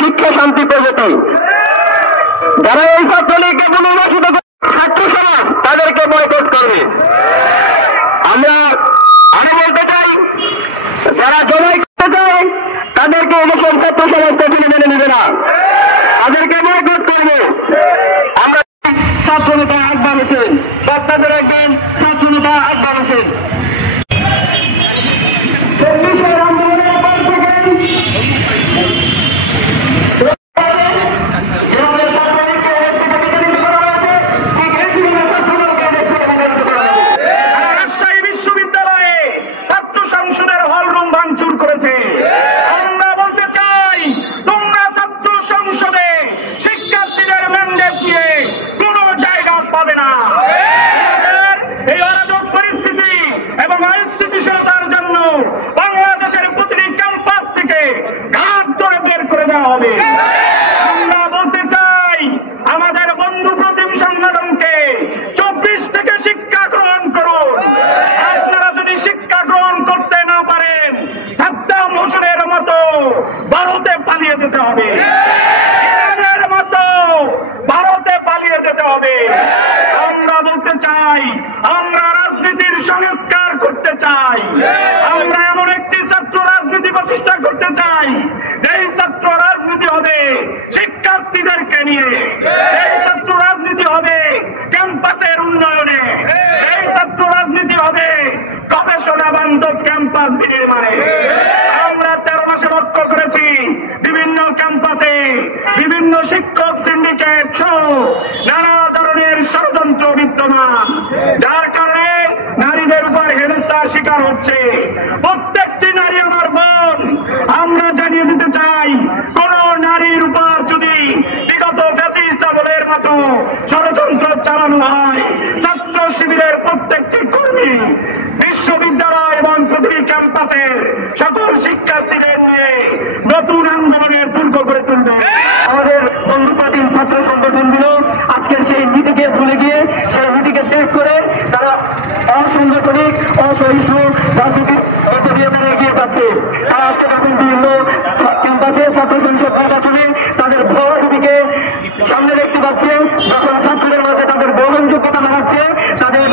শিক্ষা শান্তি প্রগতি। যারা এই ছাত্রলীগকে পুনর্বাসিত ছাত্র সমাজ তাদেরকে বয়কট করবে। আমরা আরো বলতে চাই, যারা জমাই করতে চায় তাদেরকে এদেশের ছাত্র সমাজ কখনো মেনে নেবে না, তাদেরকে বয়কট করবে। আমরা ছাত্রনেতা আকবর হোসেন, আপনাদের একজন ছাত্রনেতা আকবর হোসেন আমরা বলতে চাই আমাদের বন্ধু প্রতিম সংগঠনকে 24 থেকে শিক্ষা গ্রহণ করুন। আপনারা যদি শিক্ষা গ্রহণ করতে না পারেন সাদ্দাম হোসেনের মতো ভারতে পালিয়ে যেতে হবে, ইরানের মতো ভারতে পালিয়ে যেতে হবে। আমরা বলতে চাই আমরা রাজনীতির সংস্কার করতে চাই, আমরা এমন একটি ছাত্র রাজনীতি প্রতিষ্ঠা করতে চাই যেই ছাত্র রাজনীতি হবে শিক্ষার্থীদেরকে নিয়ে, এই ছাত্র রাজনীতি হবে ক্যাম্পাসের উন্নয়নে, এই ছাত্র রাজনীতি হবে গবেষণা বান্ধব ক্যাম্পাস বিনির্মাণে। আমরা 13 মাসে লক্ষ্য করেছি বিভিন্ন ক্যাম্পাসে বিভিন্ন শিক্ষক সিন্ডিকেট সহ নানা ধরনের ষড়যন্ত্র বিদ্যমান, যার কারণে নারীদের উপর হেনস্থার শিকার হচ্ছে প্রত্যেকটি নারী আমার বোন। আমরা জানিয়ে দিতে চাই কোন নারীর উপর যদি বিগত ফ্যাসিস্ট আমলের মতো ষড়যন্ত্র চালানো হয়, ছাত্র শিবিরের প্রত্যেকটি কর্মী বিশ্ববিদ্যালয় এবং প্রতিটি ক্যাম্পাসের সকল শিক্ষার্থীদের নিয়ে নতুন আন্দোলনের দুর্গ করে তুলবে। আমাদের বন্ধু প্রতিম ছাত্র সংগঠনগুলো আজকের সেই নীতিকে ভুলে গিয়ে সেই নীতিকে ত্যাগ করে তারা অসাংগঠনিক অসহিষ্ণু রাজনীতির মধ্য দিয়ে তারা এগিয়ে যাচ্ছে। তারা আজকে যখন বিভিন্ন ক্যাম্পাসে ছাত্র সংসদ নির্বাচনে তাদের ভরাটুটিকে সামনে দেখতে পাচ্ছে, যখন ছাত্রদের মাঝে তাদের গ্রহণযোগ্যতা হারাচ্ছে, তাদের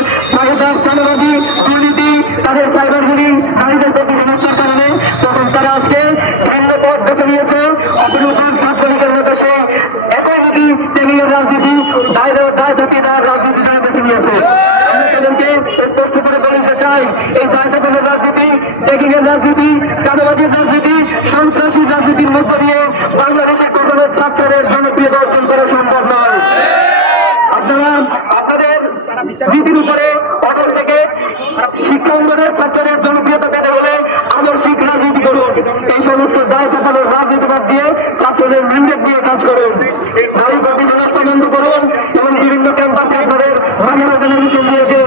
চাঁদাবাজি দুর্নীতি, তাদের সাইবার বুলিং, নারীদের প্রতি হেনস্থার কারণে, তখন তারা আজকে ভিন্ন পথ বেছে নিয়েছে। অপরূপর ছাত্রলীগের মতো সেই একই নীতি টেবিলের রাজনীতি, দায় চাপিয়ে দেওয়ার রাজনীতি তারা বেছে নিয়েছে। আমি তাদেরকে স্পষ্ট করে বলতে চাই, এই দায় চাপানোর রাজনীতি, টেকিংয়ের রাজনীতি, চাঁদাবাজির রাজনীতি, সন্ত্রাসীর রাজনীতির মধ্য দিয়ে বাংলাদেশের কোনো ছাত্রদের জনপ্রিয়তা অর্জন করা সম্ভব নয়। আপনারা আপনাদের নীতির উপরে অটল থেকে শিক্ষা অঙ্গনের ছাত্রদের জনপ্রিয়তা পেতে হলে আদর্শিক রাজনীতি করুন। এই সমস্ত দায় চাপানোর রাজনীতি বাদ দিয়ে ছাত্রদের ম্যান্ডেট নিয়ে কাজ করুন, নারী প্রতি হেনস্থা বন্ধ করুন এবং বিভিন্ন ক্যাম্পাসে আপনাদের মাঝে মাঝে দিয়েছে